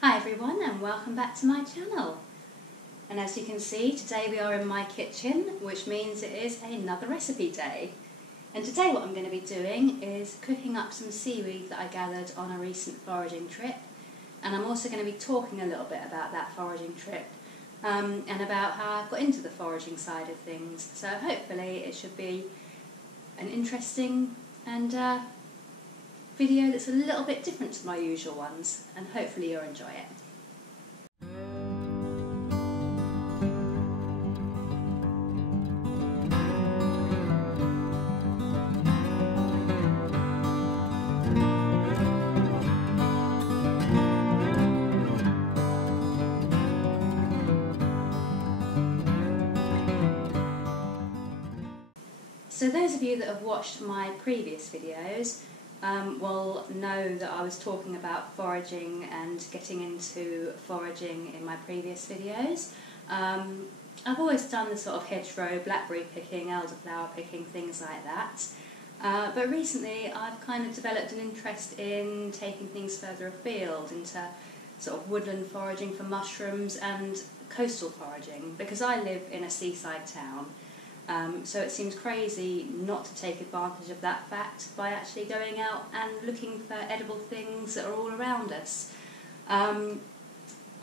Hi everyone and welcome back to my channel. And as you can see, today we are in my kitchen, which means it is another recipe day. And today what I'm going to be doing is cooking up some seaweed that I gathered on a recent foraging trip. And I'm also going to be talking a little bit about that foraging trip and about how I got into the foraging side of things. So hopefully it should be an interesting and video that's a little bit different to my usual ones, and hopefully you'll enjoy it. So those of you that have watched my previous videos will know that I was talking about foraging and getting into foraging in my previous videos. I've always done the sort of hedgerow, blackberry picking, elderflower picking, things like that. But recently I've kind of developed an interest in taking things further afield into sort of woodland foraging for mushrooms and coastal foraging, because I live in a seaside town. So it seems crazy not to take advantage of that fact by actually going out and looking for edible things that are all around us. I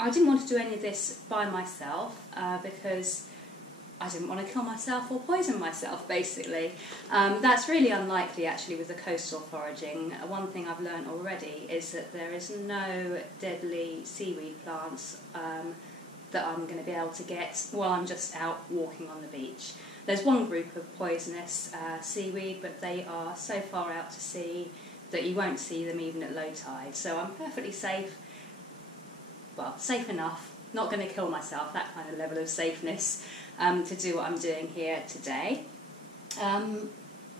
didn't want to do any of this by myself because I didn't want to kill myself or poison myself, basically. That's really unlikely actually with the coastal foraging. One thing I've learned already is that there is no deadly seaweed plants that I'm going to be able to get while I'm just out walking on the beach. There's one group of poisonous seaweed, but they are so far out to sea that you won't see them even at low tide. So I'm perfectly safe, well, safe enough, not going to kill myself, that kind of level of safeness, to do what I'm doing here today.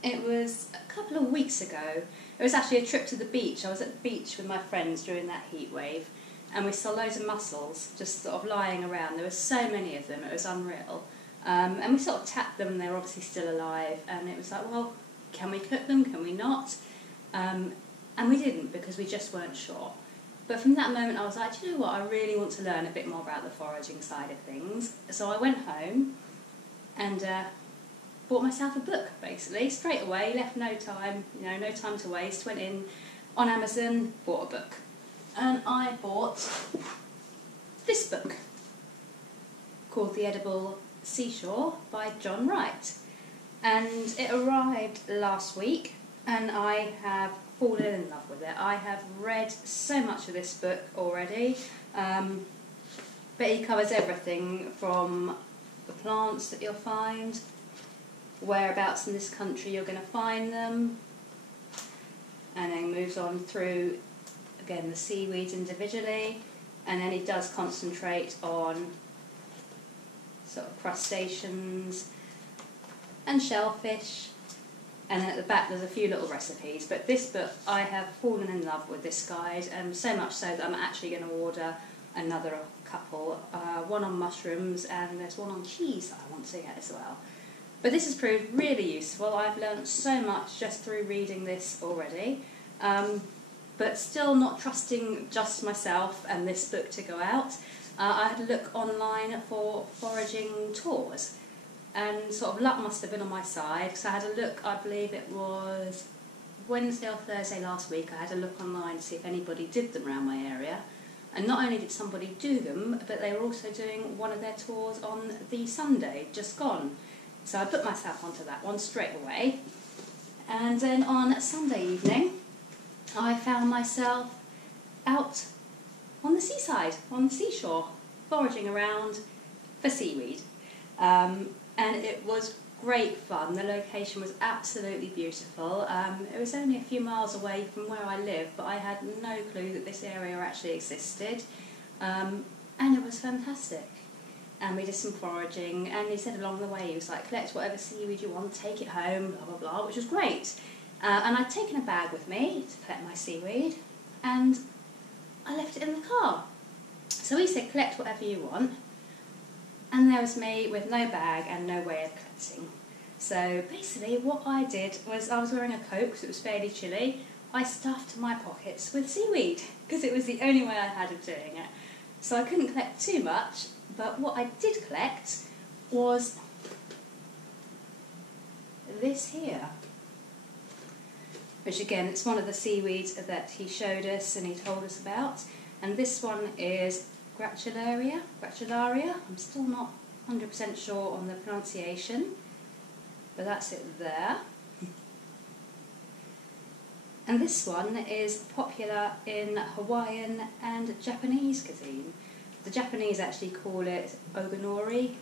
It was a couple of weeks ago. It was actually a trip to the beach. I was at the beach with my friends during that heat wave, and we saw loads of mussels just sort of lying around. There were so many of them, it was unreal. And we sort of tapped them, they were obviously still alive, and it was like, well, can we cook them, can we not? And we didn't, because we just weren't sure. But from that moment I was like, do you know what, I really want to learn a bit more about the foraging side of things. So I went home and bought myself a book, basically, straight away, left no time, no time to waste, went in on Amazon, bought a book. And I bought this book, called The Edible Seashore by John Wright, and it arrived last week and I have fallen in love with it. I have read so much of this book already, but he covers everything from the plants that you'll find, whereabouts in this country you're going to find them, and then moves on through again the seaweeds individually, and then he does concentrate on sort of crustaceans and shellfish, and then at the back there's a few little recipes. But this book, I have fallen in love with this guide, so much so that I'm actually going to order another couple, one on mushrooms and there's one on cheese that I want to get as well. But this has proved really useful. I've learned so much just through reading this already, but still not trusting just myself and this book to go out. I had a look online for foraging tours, and sort of luck must have been on my side, because I had a look, I believe it was Wednesday or Thursday last week, I had a look online to see if anybody did them around my area, and not only did somebody do them, but they were also doing one of their tours on the Sunday just gone. So I put myself onto that one straight away, and then on Sunday evening I found myself out on the seaside, on the seashore, foraging around for seaweed. And it was great fun. The location was absolutely beautiful. It was only a few miles away from where I live, but I had no clue that this area actually existed. And it was fantastic. And we did some foraging, and he said along the way, he was like, collect whatever seaweed you want, take it home, blah blah blah, which was great. And I'd taken a bag with me to collect my seaweed, and I left it in the car. So he said, collect whatever you want, and there was me with no bag and no way of collecting. So basically what I did was, I was wearing a coat because it was fairly chilly. I stuffed my pockets with seaweed because it was the only way I had of doing it. So I couldn't collect too much, but what I did collect was this here. Which again, it's one of the seaweeds that he showed us and he told us about. And this one is Gracilaria. I'm still not 100% sure on the pronunciation, but that's it there. And this one is popular in Hawaiian and Japanese cuisine. The Japanese actually call it ogonori.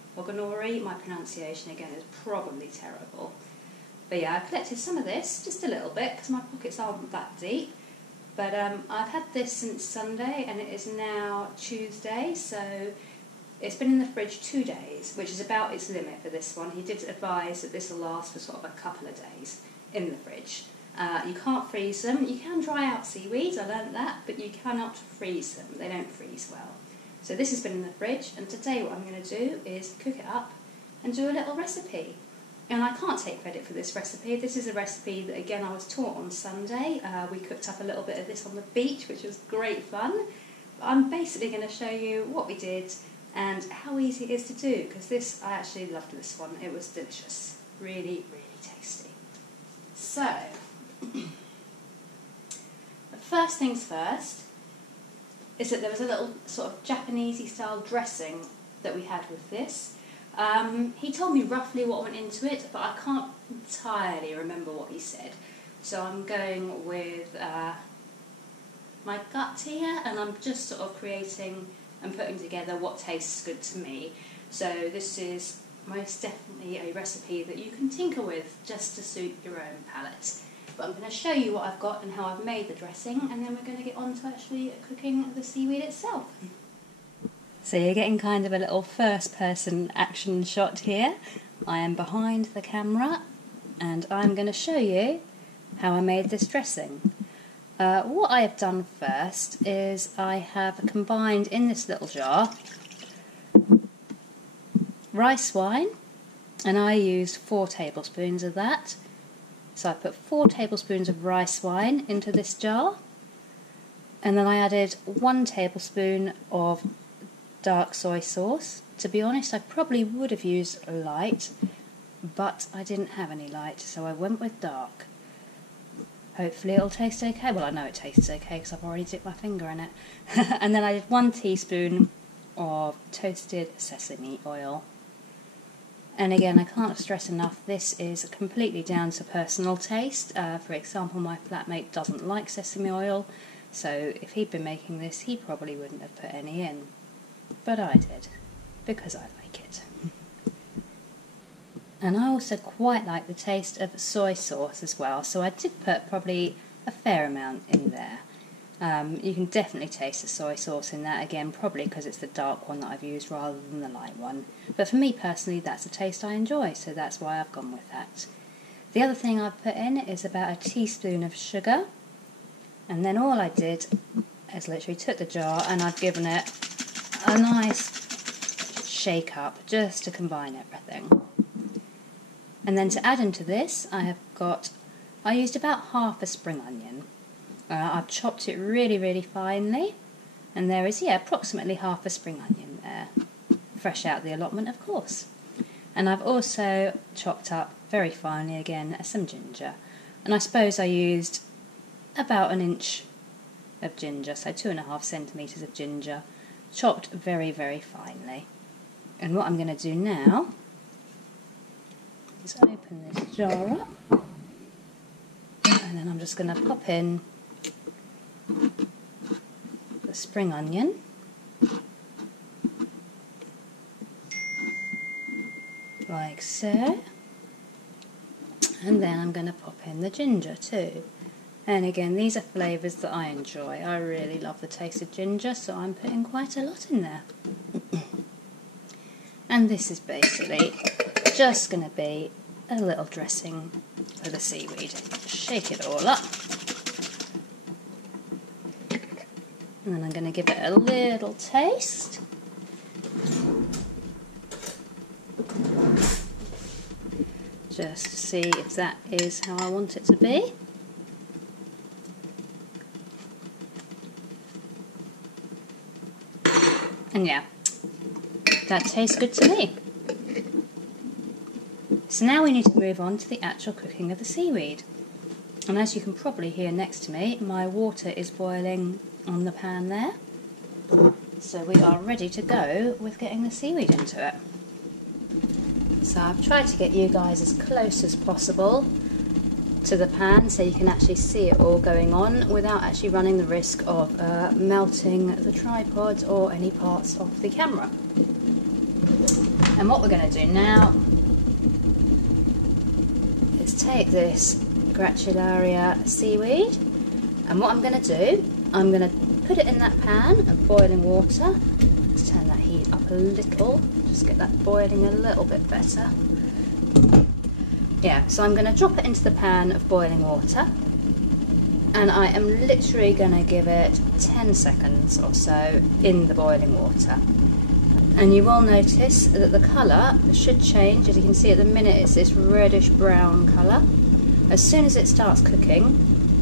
My pronunciation again is probably terrible. But yeah, I collected some of this, just a little bit, because my pockets aren't that deep. But I've had this since Sunday, and it is now Tuesday, so it's been in the fridge 2 days, which is about its limit for this one. He did advise that this will last for sort of a couple of days in the fridge. You can't freeze them. You can dry out seaweeds, I learnt that, but you cannot freeze them. They don't freeze well. So this has been in the fridge, and today what I'm going to do is cook it up and do a little recipe. And I can't take credit for this recipe. This is a recipe that, again, I was taught on Sunday. We cooked up a little bit of this on the beach, which was great fun. But I'm basically going to show you what we did and how easy it is to do, because this, I actually loved this one. It was delicious. Really, really tasty. So, the first things first is that there was a little sort of Japanesey style dressing that we had with this. He told me roughly what went into it, but I can't entirely remember what he said. So I'm going with my gut here, and I'm just sort of creating and putting together what tastes good to me. So this is most definitely a recipe that you can tinker with just to suit your own palate. But I'm going to show you what I've got and how I've made the dressing, and then we're going to get on to actually cooking the seaweed itself. So you're getting kind of a little first-person action shot here. I am behind the camera, and I'm going to show you how I made this dressing. What I have done first is I have combined in this little jar rice wine, and I used 4 tablespoons of that. So I put 4 tablespoons of rice wine into this jar, and then I added 1 tablespoon of dark soy sauce. To be honest, I probably would have used light, but I didn't have any light, so I went with dark. Hopefully it'll taste okay. Well, I know it tastes okay because I've already dipped my finger in it. And then I did 1 teaspoon of toasted sesame oil. And again, I can't stress enough, this is completely down to personal taste. For example, my flatmate doesn't like sesame oil, so if he'd been making this, he probably wouldn't have put any in. But I did, because I like it. And I also quite like the taste of soy sauce as well, so I did put probably a fair amount in there. You can definitely taste the soy sauce in that, again, probably because it's the dark one that I've used rather than the light one. But for me personally, that's a taste I enjoy, so that's why I've gone with that. The other thing I've put in is about a teaspoon of sugar, and then all I did is literally took the jar and I've given it a nice shake up just to combine everything. And then to add into this, I used about half a spring onion. I've chopped it really, really finely, and there is, approximately half a spring onion there. Fresh out the allotment, of course. And I've also chopped up very finely again some ginger. And I suppose I used about 1 inch of ginger, so 2.5 centimetres of ginger, chopped very, very finely. And what I'm going to do now is open this jar up, and then I'm just going to pop in the spring onion, like so, and then I'm going to pop in the ginger too. And again, these are flavours that I enjoy. I really love the taste of ginger, so I'm putting quite a lot in there. And this is basically just going to be a little dressing for the seaweed. Shake it all up. And then I'm going to give it a little taste. Just to see if that is how I want it to be. And yeah, that tastes good to me. So now we need to move on to the actual cooking of the seaweed. And as you can probably hear next to me, my water is boiling on the pan there. So we are ready to go with getting the seaweed into it. So I've tried to get you guys as close as possible to the pan so you can actually see it all going on without actually running the risk of melting the tripod or any parts of the camera. And what we're going to do now is take this Gracilaria seaweed, and what I'm going to do, I'm going to put it in that pan of boiling water. Let's turn that heat up a little, just get that boiling a little bit better. Yeah, so I'm going to drop it into the pan of boiling water, and I am literally going to give it 10 seconds or so in the boiling water. And you will notice that the colour should change. As you can see at the minute, it's this reddish brown colour. As soon as it starts cooking,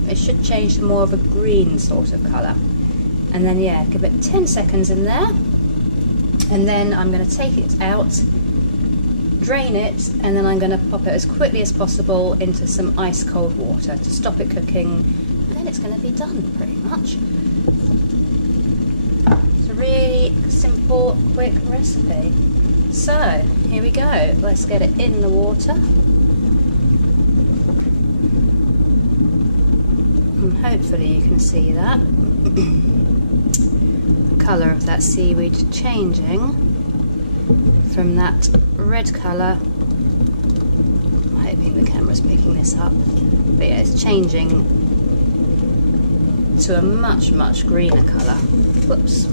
it should change to more of a green sort of colour. And then yeah, give it 10 seconds in there, and then I'm going to take it out, drain it, and then I'm going to pop it as quickly as possible into some ice cold water to stop it cooking, and then it's going to be done pretty much. It's a really simple, quick recipe. So here we go, let's get it in the water. And hopefully you can see that. The colour of that seaweed changing from that red colour. I'm hoping the camera's picking this up. But yeah, it's changing to a much, much greener colour. Whoops.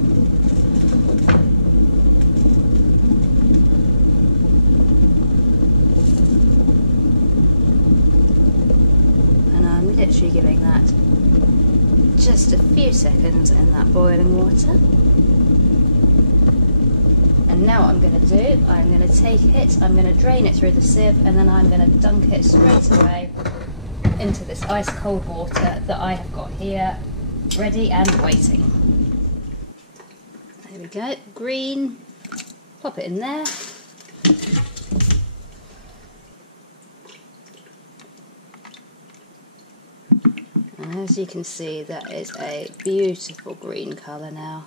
And I'm literally giving that just a few seconds in that boiling water. And now what I'm going to do, I'm going to take it, I'm going to drain it through the sieve, and then I'm going to dunk it straight away into this ice cold water that I have got here, ready and waiting. There we go, green, pop it in there. And as you can see, that is a beautiful green colour now,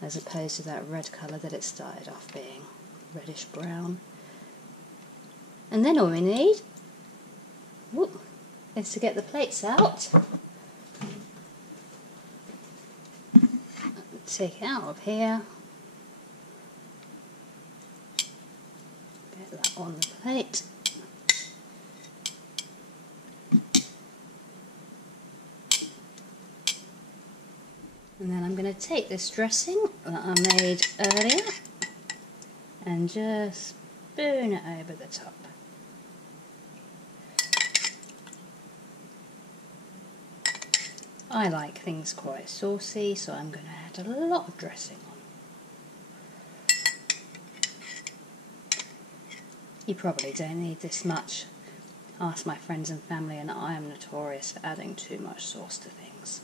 as opposed to that red colour that it started off being, reddish brown. And then all we need is to get the plates out, take it out of here, get that on the plate. And then I'm going to take this dressing that I made earlier and just spoon it over the top. I like things quite saucy, so I'm going to add a lot of dressing on. You probably don't need this much. Ask my friends and family, and I am notorious for adding too much sauce to things.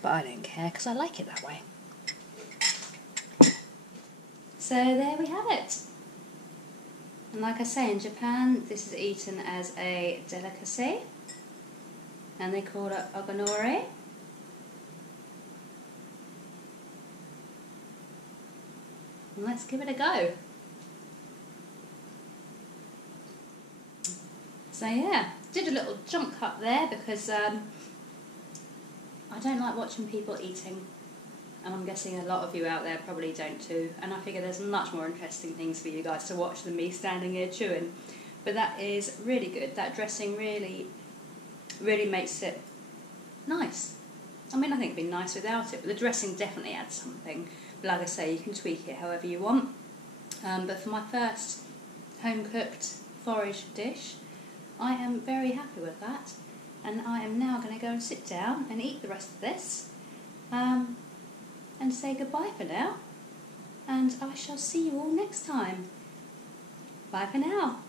But I don't care because I like it that way. So there we have it. And like I say, in Japan this is eaten as a delicacy, and they call it ogonori. And let's give it a go. So yeah, did a little jump cut there because I don't like watching people eating, and I'm guessing a lot of you out there probably don't too, and I figure there's much more interesting things for you guys to watch than me standing here chewing. But that is really good. That dressing really makes it nice. I mean, I think it'd be nice without it, but the dressing definitely adds something. But like I say, you can tweak it however you want. But for my first home-cooked forage dish, I am very happy with that. And I am now going to go and sit down and eat the rest of this and say goodbye for now. And I shall see you all next time. Bye for now.